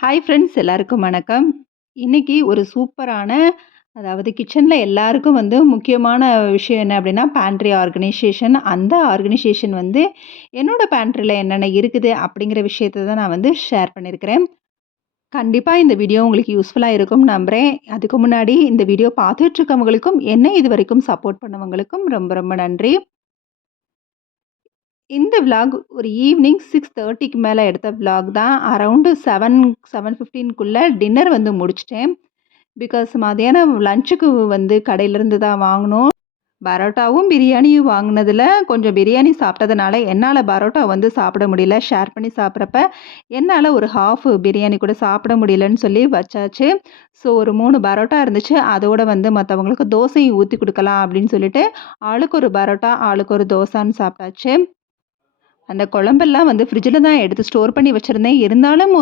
Hi friends எல்லாருக்கும் வணக்கம். இன்னைக்கு ஒரு சூப்பரான அதாவது கிச்சன்ல எல்லாருக்கும் முக்கியமான விஷயம் என்ன அப்படின்னா, பேண்ட்ரி ஆர்கனைசேஷன். அந்த ஆர்கனைசேஷன் என்னோட பேண்ட்ரில என்னென்ன இருக்குது அப்படிங்கிற விஷயத்த தான் நான் ஷேர் பண்ணியிருக்கிறேன். கண்டிப்பா இந்த வீடியோ உங்களுக்கு யூஸ்ஃபுல்லா இருக்கும்னு நம்புறேன். அதுக்கு முன்னாடி இந்த வீடியோ பார்த்துட்டு இருக்கவங்களுக்கும், என்ன இதுவரைக்கும் சப்போர்ட் பண்ணவங்களுக்கும் ரொம்ப ரொம்ப நன்றி. இந்த விளாக் ஒரு ஈவினிங் 6:30க்கு மேல எடுத்த விளாக் தான். அரவுண்ட் 7:15க்குள்ள டின்னர் முடிச்சுட்டேன். பிகாஸ் மதியானம் லஞ்சுக்கு கடையிலேருந்து தான் வாங்குனோம். பரோட்டாவும், பிரியாணியும் வாங்குனதுல கொஞ்சம் பிரியாணி சாப்பிட்டதுனால, என்னால பரோட்டா சாப்பிட முடியல. ஷேர் பண்ணி சாப்பிட்றப்ப, என்னால ஒரு ஹாஃப் பிரியாணி கூட சாப்பிட முடியலன்னு சொல்லி வச்சாச்சு. ஸோ ஒரு 3 பரோட்டா இருந்துச்சு. அதோட மத்தவங்களுக்கு தோசையும் ஊத்தி குடுக்கலாம் அப்படின்னு சொல்லிட்டு, ஆளுக்கு ஒரு பரோட்டா, ஆளுக்கு ஒரு தோசைன்னு சாப்பிட்டாச்சு. அந்த குழம்பெல்லாம் ஃப்ரிட்ஜில தான் எடுத்து ஸ்டோர் பண்ணி வச்சிருந்தேன். இருந்தாலும்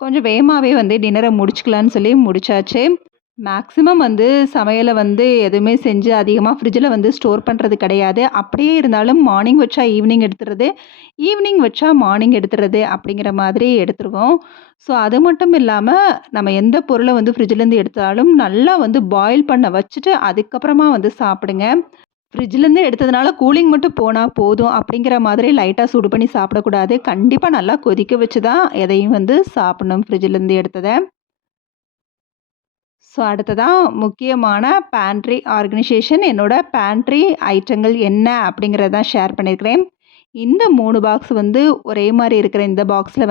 கொஞ்சம் வேகமாவே டின்னர முடிச்சுக்கலான்னு சொல்லி முடிச்சாச்சு. மேக்ஸிமம் சமையல எதுவுமே செஞ்சு அதிகமா ஃப்ரிட்ஜில ஸ்டோர் பண்றது கிடையாது. அப்படியே இருந்தாலும் மார்னிங் வச்சா ஈவினிங் எடுத்துறது, ஈவினிங் வச்சா மார்னிங் எடுத்துறது அப்படிங்கிற மாதிரி எடுத்துருவோம். ஸோ அது மட்டும் இல்லாம, நம்ம எந்த பொருள ஃப்ரிட்ஜிலேருந்து எடுத்தாலும் நல்லா பாயில் பண்ண வச்சுட்டு அதுக்கப்புறமா சாப்பிடுங்க. ஃப்ரிட்ஜ்லேருந்து எடுத்ததுனால கூலிங் மட்டும் போனா போதும் அப்படிங்கிற மாதிரி லைட்டா சூடு பண்ணி சாப்பிடக்கூடாது. கண்டிப்பா நல்லா கொதிக்க வச்சு தான் எதையும் சாப்பிடணும் ஃப்ரிட்ஜ்லேருந்து எடுத்தத. ஸோ அடுத்ததா முக்கியமான பேண்ட்ரி ஆர்கனைசேஷன். என்னோட பேண்ட்ரி ஐட்டங்கள் என்ன அப்படிங்கிறத தான் ஷேர் பண்ணியிருக்கிறேன். இந்த 3 பாக்ஸ் ஒரே மாரி இருக்கிற இந்த பாக்ஸில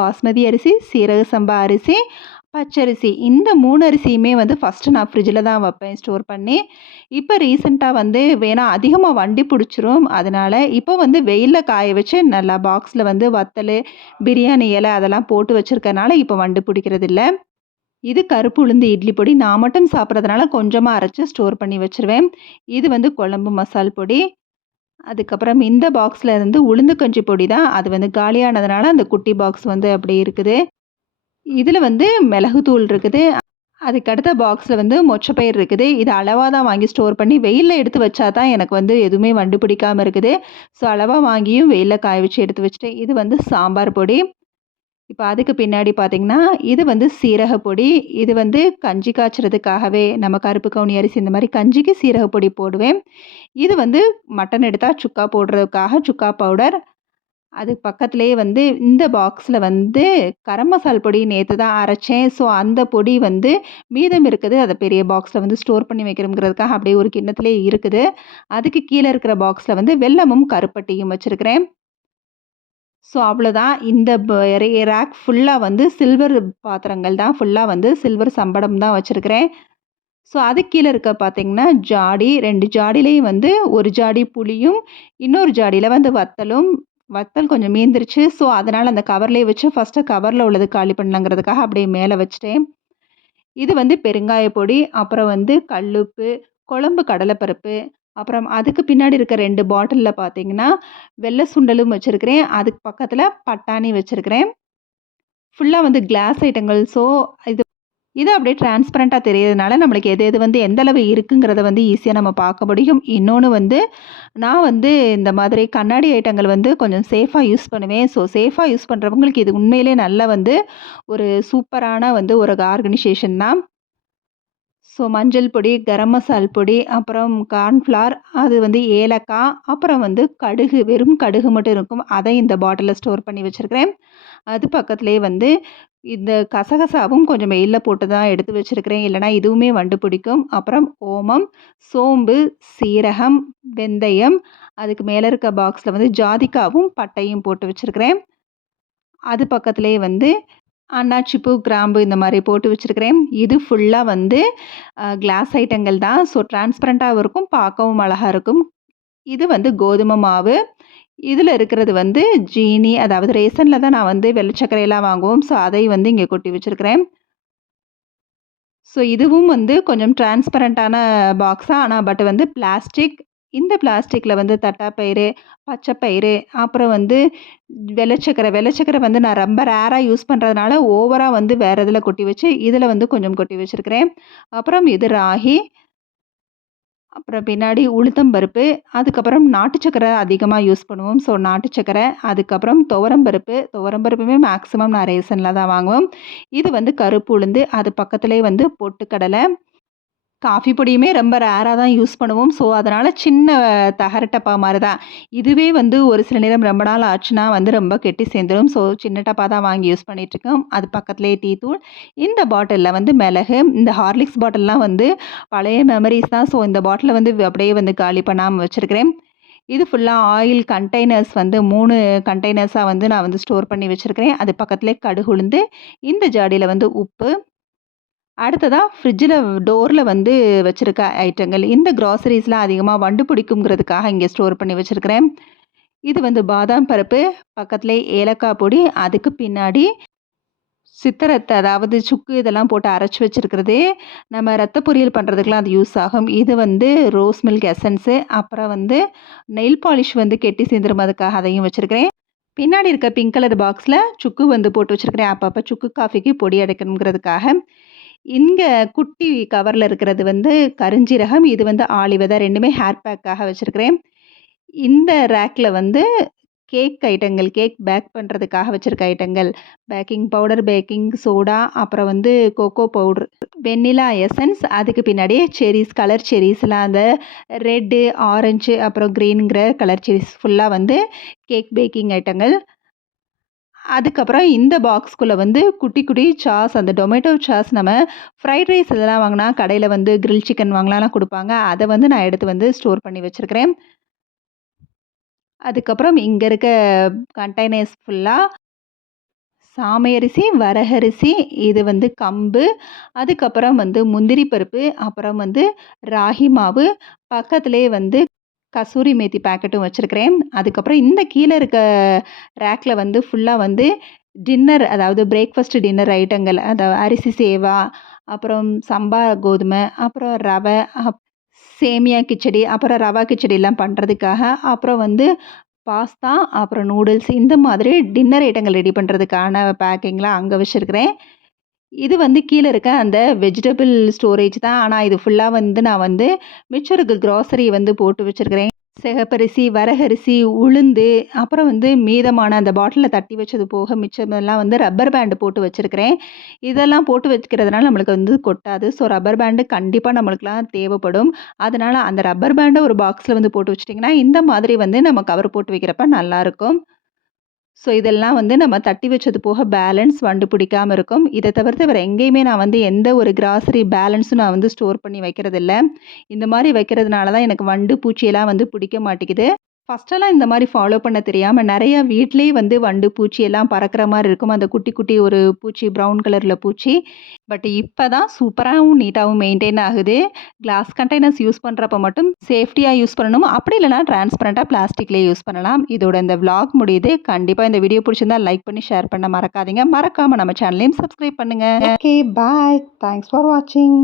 பாஸ்மதி அரிசி, சீரக சம்பா அரிசி, பச்சரிசி இந்த 3 அரிசியுமே ஃபர்ஸ்ட்டு நான் ஃப்ரிட்ஜில தான் வைப்பேன் ஸ்டோர் பண்ணி. இப்போ ரீசென்ட்டா வேணா அதிகமா வண்டி பிடிச்சிரும். அதனால இப்போ வெயில்ல காய வச்சு நல்லா பாக்ஸில வத்தலு, பிரியாணி இலை அதெல்லாம் போட்டு வச்சிருக்கனால இப்போ வண்டு பிடிக்கிறதில்ல. இது கருப்பு உளுந்து இட்லி பொடி. நான் மட்டும் சாப்பிட்றதுனால கொஞ்சமா அரைச்சு ஸ்டோர் பண்ணி வச்சுருவேன். இது குழம்பு மசால் பொடி. அதுக்கப்புறம் இந்த பாக்ஸ்ல உளுந்து கஞ்சி பொடி தான். அது காலியானதுனால அந்த குட்டி பாக்ஸ் அப்படியே இருக்குது. இதில மிளகுத்தூள் இருக்குது. அதுக்கு அடுத்த பாக்ஸ்ல மொச்சப்பயிர் இருக்குது. இது அளவா தான் வாங்கி ஸ்டோர் பண்ணி வெயில்ல எடுத்து வச்சா தான் எனக்கு எதுவுமே வண்டு பிடிக்காம இருக்குது. ஸோ அளவா வாங்கியும் வெயில்ல காய வச்சு எடுத்து வச்சுட்டேன். இது சாம்பார் பொடி. இப்ப அதுக்கு பின்னாடி பார்த்தீங்கன்னா, இது சீரக பொடி. இது கஞ்சி காய்ச்சறதுக்காகவே நம்ம கருப்பு கவுனி அரிசி இந்த மாரி கஞ்சிக்கு சீரக பொடி போடுவேன். இது மட்டன் எடுத்தா சுக்கா போடுறதுக்காக சுக்கா பவுடர். அது பக்கத்திலேயே இந்த பாக்ஸ்ல கரம் மசால் பொடி நேத்து தான் அரைச்சேன். ஸோ அந்த பொடி மீதம் இருக்குது. அத பெரிய பாக்ஸ்ல ஸ்டோர் பண்ணி வைக்கணுங்கிறதுக்காக அப்படியே ஒரு கிண்ணத்திலேயே இருக்குது. அதுக்கு கீழ இருக்கிற பாக்ஸ்ல வெல்லமும் கருப்பட்டியும் வச்சிருக்கிறேன். ஸோ அவ்வளோதான். இந்த ரேக் ஃபுல்லா சில்வர் பாத்திரங்கள் தான். ஃபுல்லா சில்வர் சம்படம் தான் வச்சிருக்கிறேன். ஸோ அதுக்கு கீழ இருக்க பார்த்தீங்கன்னா, ஜாடி 2 ஜாடியிலேயும் ஒரு ஜாடி புளியும், இன்னொரு ஜாடியில வத்தலும். வத்தல் கொஞ்சம் மீந்துருச்சு. ஸோ அதனால அந்த கவர்லேயே வச்சு ஃபர்ஸ்ட்டு கவர்ல உள்ளது காலி பண்ணலாங்கிறதுக்காக அப்படியே மேல வச்சுட்டேன். இது பெருங்காய பொடி, அப்புறம் கல்லுப்பு, குழம்பு கடலைப்பருப்பு, அப்புறம் அதுக்கு பின்னாடி இருக்க 2 பாட்டில்ல பார்த்தீங்கன்னா, வெள்ள சுண்டலும் வச்சிருக்கிறேன். அதுக்கு பக்கத்தில பட்டாணி வச்சிருக்கிறேன். ஃபுல்லா கிளாஸ் ஐட்டங்கள். ஸோ இது இது அப்படியே டிரான்ஸ்பரண்டா தெரியறதுனால நம்மளுக்கு எது எது எந்த அளவு இருக்குங்கிறத ஈஸியா நம்ம பார்க்க முடியும். இன்னொன்னு நான் இந்த மாதிரி கண்ணாடி ஐட்டங்கள் கொஞ்சம் சேஃபா யூஸ் பண்ணுவேன். ஸோ சேஃபா யூஸ் பண்றவங்களுக்கு இது உண்மையிலேயே நல்ல ஒரு சூப்பரான ஒரு ஆர்கனைசேஷன் தான். ஸோ மஞ்சள் பொடி, கரம் மசால் பொடி, அப்புறம் கார்ன்ஃப்ளவர், அது ஏலக்காய், அப்புறம் கடுகு, வெறும் கடுகு மட்டும் இருக்கும். அதை இந்த பாட்டில்ல ஸ்டோர் பண்ணி வச்சிருக்கிறேன். அது பக்கத்திலேயே இந்த கசகசாவும் கொஞ்சம் வெயில்ல போட்டு தான் எடுத்து வச்சிருக்கிறேன். இல்லைனா இதுவுமே வண்டு பிடிக்கும். அப்புறம் ஓமம், சோம்பு, சீரகம், வெந்தயம், அதுக்கு மேல இருக்க பாக்ஸ்ல ஜாதிக்காவும், பட்டையும் போட்டு வச்சிருக்கிறேன். அது பக்கத்திலேயே அன்னாச்சிப்பூ, கிராம்பு இந்த மாரி போட்டு வச்சிருக்கிறேன். இது ஃபுல்லா கிளாஸ் ஐட்டங்கள் தான். ஸோ டிரான்ஸ்பரண்டாவும் இருக்கும், பார்க்கவும் அழகா இருக்கும். இது கோதுமை மாவு. இதில இருக்கிறது ஜீனி, அதாவது ரேஷன்ல தான் நான் வெள்ள சர்க்கரையெல்லாம் வாங்குவோம். ஸோ அதை இங்க கொட்டி வச்சிருக்கிறேன். ஸோ இதுவும் கொஞ்சம் டிரான்ஸ்பரண்டான பாக்ஸ் தான். ஆனா பட் பிளாஸ்டிக். இந்த பிளாஸ்டிக்ல தட்டாப்பயிறு, பச்சைப்பயிறு, அப்புறம் வெள்ளச்சக்கரை. வெள்ளச்சக்கரை நான் ரொம்ப ரேரா யூஸ் பண்றதுனால ஓவரா வேற இதில கொட்டி வச்சு, இதில கொஞ்சம் கொட்டி வச்சிருக்கிறேன். அப்புறம் இது ராகி. அப்புறம் பின்னாடி உளுத்தம் பருப்பு, அதுக்கப்புறம் நாட்டு சர்க்கரை அதிகமா யூஸ் பண்ணுவோம். ஸோ நாட்டு சர்க்கரை, அதுக்கப்புறம் துவரம் பருப்பு. துவரம் பருப்புமே மேக்ஸிமம் நான் ரேஷன்ல தான் வாங்குவோம். இது வந்து கருப்பு உளுந்து, அது பக்கத்திலேயே வந்து பொட்டுக்கடலை. காஃபி பொடியுமே ரொம்ப ரேரா தான் யூஸ் பண்ணுவோம். ஸோ, அதனால சின்ன தகர டப்பா மாரி தான். இதுவே வந்து ஒரு சில நேரம் ரொம்ப நாள் ஆச்சுன்னா வந்து ரொம்ப கெட்டி சேர்ந்துரும். ஸோ, சின்ன டப்பா தான் வாங்கி யூஸ் பண்ணிட்டுருக்கோம். அது பக்கத்திலேயே டீ தூள். இந்த பாட்டில்ல வந்து மிளகு, இந்த ஹார்லிக்ஸ் பாட்டில்லாம் வந்து பழைய மெமரீஸ் தான். ஸோ, இந்த பாட்டில வந்து அப்படியே வந்து காலி பண்ணாம வச்சிருக்கிறேன். இது ஃபுல்லா ஆயில் கண்டெய்னர்ஸ் வந்து 3 கண்டெய்னர்ஸா வந்து நான் வந்து ஸ்டோர் பண்ணி வச்சிருக்கிறேன். அது பக்கத்திலேயே கடுகு உளுந்து, இந்த ஜாடியில வந்து உப்பு. அடுத்ததா ஃப்ரிட்ஜில டோர்ல வந்து வச்சிருக்க ஐட்டங்கள். இந்த கிராசரீஸ்லாம் அதிகமா வண்டு பிடிக்குங்கிறதுக்காக இங்க ஸ்டோர் பண்ணி வச்சிருக்கிறேன். இது வந்து பாதாம் பருப்பு, பக்கத்திலே ஏலக்காய் பொடி, அதுக்கு பின்னாடி சித்தரத்த அதாவது சுக்கு இதெல்லாம் போட்டு அரைச்சு வச்சிருக்கிறது. நம்ம ரத்த பொரியல் பண்ணுறதுக்குலாம் அது யூஸ் ஆகும். இது வந்து ரோஸ் மில்க் எசன்ஸு, அப்புறம் வந்து நெயில் பாலிஷ் வந்து கெட்டி சேர்ந்துரும் அதுக்காக அதையும் வச்சிருக்கிறேன். பின்னாடி இருக்க பிங்க் கலர் பாக்ஸ்ல சுக்கு வந்து போட்டு வச்சிருக்கிறேன். அப்பப்ப சுக்கு காஃபிக்கு பொடி அடைக்கணுங்கிறதுக்காக. இங்க குட்டி கவர்ல இருக்கிறது வந்து கருஞ்சீரகம். இது வந்து ஆளி விதை 2மே ஹேர் பேக்காக வச்சிருக்கிறேன். இந்த ரேக்ல வந்து கேக் ஐட்டங்கள், கேக் பேக் பண்றதுக்காக வச்சிருக்க ஐட்டங்கள். பேக்கிங் பவுடர், பேக்கிங் சோடா, அப்புறம் வந்து கோகோ பவுடர், வெண்ணிலா எசன்ஸ், அதுக்கு பின்னாடியே செர்ரீஸ், கலர் செர்ரீஸ்லாம் அந்த ரெட்டு, ஆரஞ்சு, அப்புறம் கிரீன்ங்கிற கலர் செர்ரீஸ் ஃபுல்லா வந்து கேக் பேக்கிங் ஐட்டங்கள். அதுக்கப்புறம் இந்த பாக்ஸ்க்குள்ள வந்து குட்டி, குட்டி சாஸ் அந்த டொமேட்டோ சாஸ் நம்ம ஃப்ரைட் ரைஸ் இதெல்லாம் வாங்குனா கடையில வந்து கிரில் சிக்கன் வாங்கலாம்லாம் குடுப்பாங்க. அத வந்து நான் எடுத்து வந்து ஸ்டோர் பண்ணி வச்சிருக்கிறேன். அதுக்கப்புறம் இங்க இருக்க கண்டெய்னர்ஸ் ஃபுல்லா சாமை அரிசி, வரகரிசி, இது வந்து கம்பு, அதுக்கப்புறம் வந்து முந்திரி பருப்பு, அப்புறம் வந்து ராகி மாவு, பக்கத்திலேயே வந்து கசூரி மேத்தி பாக்கெட்டும் வச்சிருக்கிறேன். அதுக்கப்புறம் இந்த கீழ இருக்க ரேக்ல வந்து ஃபுல்லா வந்து டின்னர் அதாவது பிரேக்ஃபாஸ்ட் டின்னர் ஐட்டங்கள். அரிசி சேவா, அப்புறம் சம்பா கோதுமை, அப்புறம் ரவை, சேமியா கிச்சடி, அப்புறம் ரவா கிச்சடிலாம் பண்றதுக்காக, அப்புறம் வந்து பாஸ்தா, அப்புறம் நூடுல்ஸ் இந்த மாதிரி டின்னர் ஐட்டங்கள் ரெடி பண்றதுக்கான பேக்கிங்லாம் அங்க வச்சிருக்கிறேன். இது வந்து கீழ இருக்க அந்த வெஜிடபிள் ஸ்டோரேஜ் தான். ஆனா இது ஃபுல்லா வந்து நான் வந்து மிச்சம் இருக்க கிராசரி வந்து போட்டு வச்சிருக்கிறேன். சிகப்பரிசி, வரகரிசி, உளுந்து, அப்புறம் வந்து மீதமான அந்த பாட்டில்ல தட்டி வச்சது போக மிச்சமெல்லாம் வந்து ரப்பர் பேண்ட் போட்டு வச்சிருக்கிறேன். இதெல்லாம் போட்டு வச்சுக்கிறதுனால நம்மளுக்கு வந்து கொட்டாது. ஸோ ரப்பர் பேண்டு கண்டிப்பா நம்மளுக்குலாம் தேவைப்படும். அதனால அந்த ரப்பர் பேண்ட ஒரு பாக்ஸ்ல வந்து போட்டு வச்சுட்டிங்கன்னா, இந்த மாதிரி வந்து நம்ம கவர் போட்டு வைக்கிறப்ப நல்லாருக்கும். ஸோ இதெல்லாம் வந்து நம்ம தட்டி வச்சது போக பேலன்ஸ் வண்டு பிடிக்காம இருக்கும். இத தவிர்த்து வேற எங்கேயுமே நான் வந்து எந்த ஒரு கிராசரி பேலன்ஸும் நான் வந்து ஸ்டோர் பண்ணி வைக்கிறதில்ல. இந்த மாரி வைக்கிறதுனால தான் எனக்கு வண்டு, பூச்சியெல்லாம் வந்து பிடிக்க மாட்டேங்குது. ஃபர்ஸ்ட்டெல்லாம் இந்த மாரி ஃபாலோ பண்ண தெரியாம நெறைய வீட்லயே வந்து வண்டு, பூச்சி எல்லாம் பறக்கிற மாரி இருக்கும். அந்த குட்டி, குட்டி ஒரு பூச்சி ப்ரவுன் கலர்ல பூச்சி. பட் இப்ப தான் சூப்பராவும், நீட்டாவும் மெயின்டெயின் ஆகுது. கிளாஸ் கண்டெய்னர்ஸ் யூஸ் பண்றப்ப மட்டும் சேஃப்டியா யூஸ் பண்ணணும். அப்படி இல்லன்னா டிரான்ஸ்பரண்டா பிளாஸ்டிக்லயே யூஸ் பண்ணலாம். இதோட இந்த விளாக் முடியுது. கண்டிப்பா இந்த வீடியோ பிடிச்சிருந்தா லைக் பண்ணி ஷேர் பண்ண மறக்காதீங்க. மறக்காம நம்ம சேனலையும் சப்ஸ்கிரைப் பண்ணுங்க. Okay bye. தேங்க்ஸ் ஃபார் வாட்சிங்.